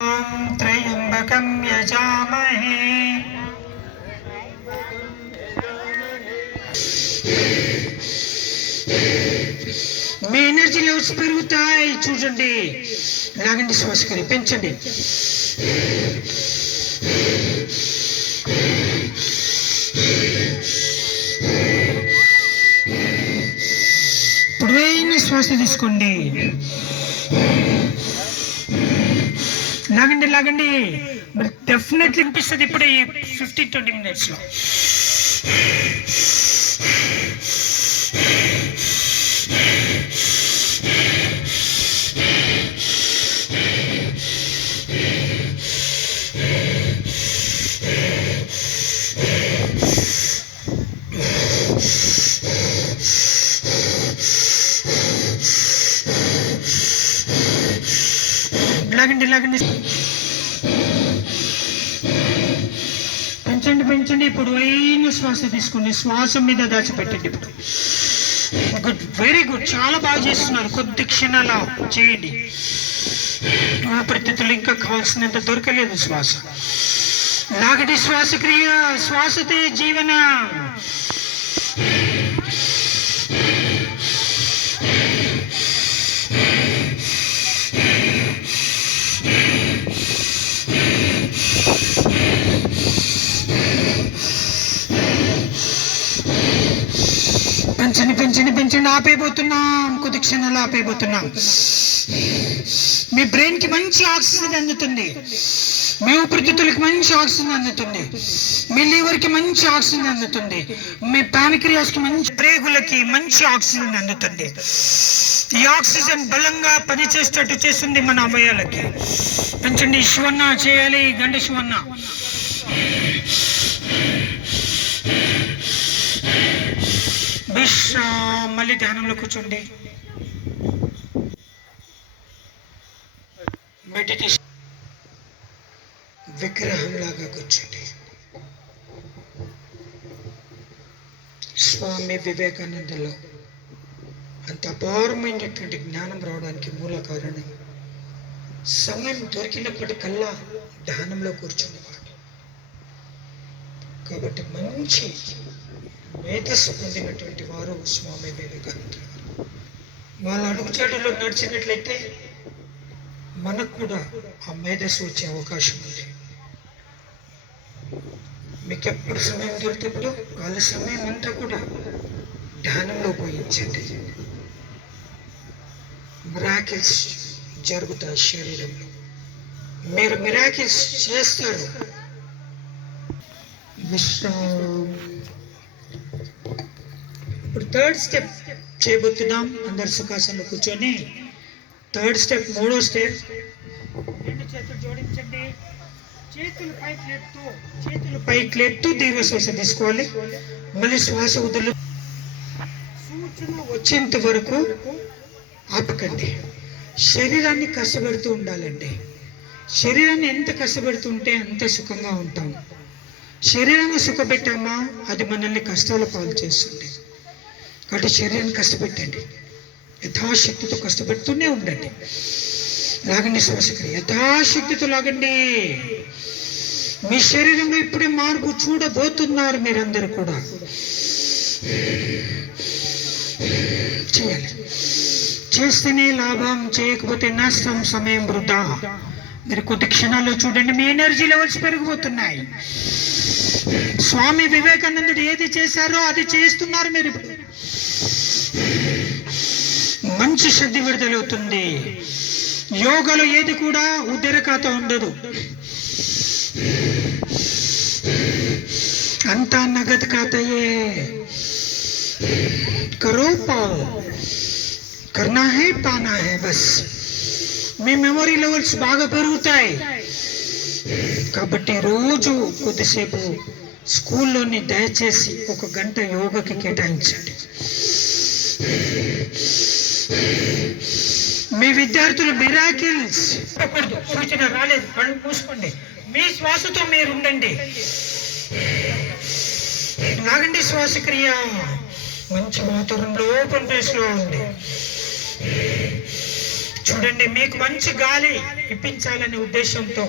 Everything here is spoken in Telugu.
त्र्यंबकं यजामहे మీ ఎనర్జీ లెవెల్స్ పెరుగుతాయి. చూడండి, లాగండి, శ్వాసకరి పెంచండి. పొడవైన శ్వాస తీసుకోండి. లాగండి లాగండి. మరి డెఫినెట్లీ అనిపిస్తుంది ఇప్పుడు ఈ 15-20 minutes లో. లాగండి లాగండి, పెంచండి పెంచండి. ఇప్పుడు అయిన శ్వాస తీసుకోండి, శ్వాస మీద దాచిపెట్టండి. ఇప్పుడు గుడ్, వెరీ గుడ్, చాలా బాగా చేస్తున్నారు. కొద్ది క్షణాల చేయండి. ఊపిరితిత్తులు ఇంకా కావాల్సినంత దొరకలేదు. శ్వాస లాగండి, శ్వాసక్రియ, శ్వాసతే జీవన. పెంచండి పెంచండి పెంచండి. ఆపేయబోతున్నాం, కొద్ది క్షణాలు ఆపేయబోతున్నాం. మీ బ్రెయిన్ కి మంచి ఆక్సిజన్ అందుతుంది, మీ ఊపిరితిత్తులకి మంచి ఆక్సిజన్ అందుతుంది, మీ లివర్ కి మంచి ఆక్సిజన్ అందుతుంది, మీ ప్యాన్క్రియాస్ కి మంచి, ప్రేగులకి మంచి ఆక్సిజన్ అందుతుంది. ఈ ఆక్సిజన్ బలంగా పనిచేసేటట్టు చేస్తుంది మన అవయవాలకి. పెంచండి. శివన్న చేయాలి, గంట శివన్న. మళ్ళీ ధ్యానంలో కూర్చోండి. మెడిటేషన్ విగ్రహంలాగా కూర్చోండి. స్వామి వివేకానందలో అంత అపారమైనటువంటి జ్ఞానం రావడానికి మూల కారణం సమయం దొరికినప్పటికల్లా ధ్యానంలో కూర్చునేవాడు. కాబట్టి మంచి మేధస్సు పొందినటువంటి వారు స్వామి వివేకానంద. వాళ్ళ అడుగుజాడలో నడిచినట్లయితే మనకు కూడా ఆ మేధస్సు వచ్చే అవకాశం ఉంది. మీకు ఎప్పుడు సమయం దొరికినప్పుడు వాళ్ళ సమయం అంతా కూడా ధ్యానంలో పోయించండి. మిరాకిల్స్ జరుగుతాయి శరీరంలో. మీరు మిరాకిల్స్ చేస్తారు. ఇప్పుడు థర్డ్ స్టెప్ చేయబోతున్నాం. అందరు సుఖాసనలో కూర్చొని థర్డ్ స్టెప్, మూడో స్టెప్. రెండు చేతులు జోడించండి, చేతులు పైకి లేపుతూ దీర్ఘ శ్వాస తీసుకోవాలి. మళ్ళీ శ్వాస వదులు. సూచన వచ్చేంత వరకు ఆపకండి. శరీరాన్ని కష్టపెడుతూ ఉండాలండి. శరీరాన్ని ఎంత కష్టపెడుతుంటే అంత సుఖంగా ఉంటాం. శరీరాన్ని సుఖపెట్టామా అది మనల్ని కష్టాల పాలు చేస్తుంది. కాబట్టి శరీరాన్ని కష్టపెట్టండి, యథాశక్తితో కష్టపెడుతూనే ఉండండి. లాగండి శ్వాసక్రియ, యథాశక్తితో లాగండి. మీ శరీరంలో ఇప్పుడే మార్పు చూడబోతున్నారు మీరందరూ కూడా. చేయాలి, చేస్తేనే లాభం, చేయకపోతే నష్టం, సమయం వృధా. మీరు కొద్ది క్షణాల్లో చూడండి, మీ ఎనర్జీ లెవెల్స్ పెరిగిపోతున్నాయి. స్వామి వివేకానందుడు ఏది చేశారో అది చేస్తున్నారు మీరు ఇప్పుడు. మంచి శక్తి విడుదలవుతుంది. యోగాలో ఏది కూడా ఉదరకాత ఉండదు, అంతా నగదు ఖాతాయే. కరో పాओ, కర్నా హై పానా హై బస్. మీ మెమొరీ లెవెల్స్ బాగా పెరుగుతాయి. కాబట్టి రోజు కొద్దిసేపు స్కూల్లోని దయచేసి 1 గంట యోగాకి కేటాయించండి. మీ విద్యార్థులు మిరాకిల్స్ సూచన రాలేదు, కళ్ళు మూసుకోండి. మీ శ్వాసతో మీరు ఉండండి. లాగండి శ్వాసక్రియ. మంచి వాతావరణంలో ఓపెన్ ప్లేస్ లో ఉంది. చూడండి, మీకు మంచి గాలి ఇప్పించాలనే ఉద్దేశంతో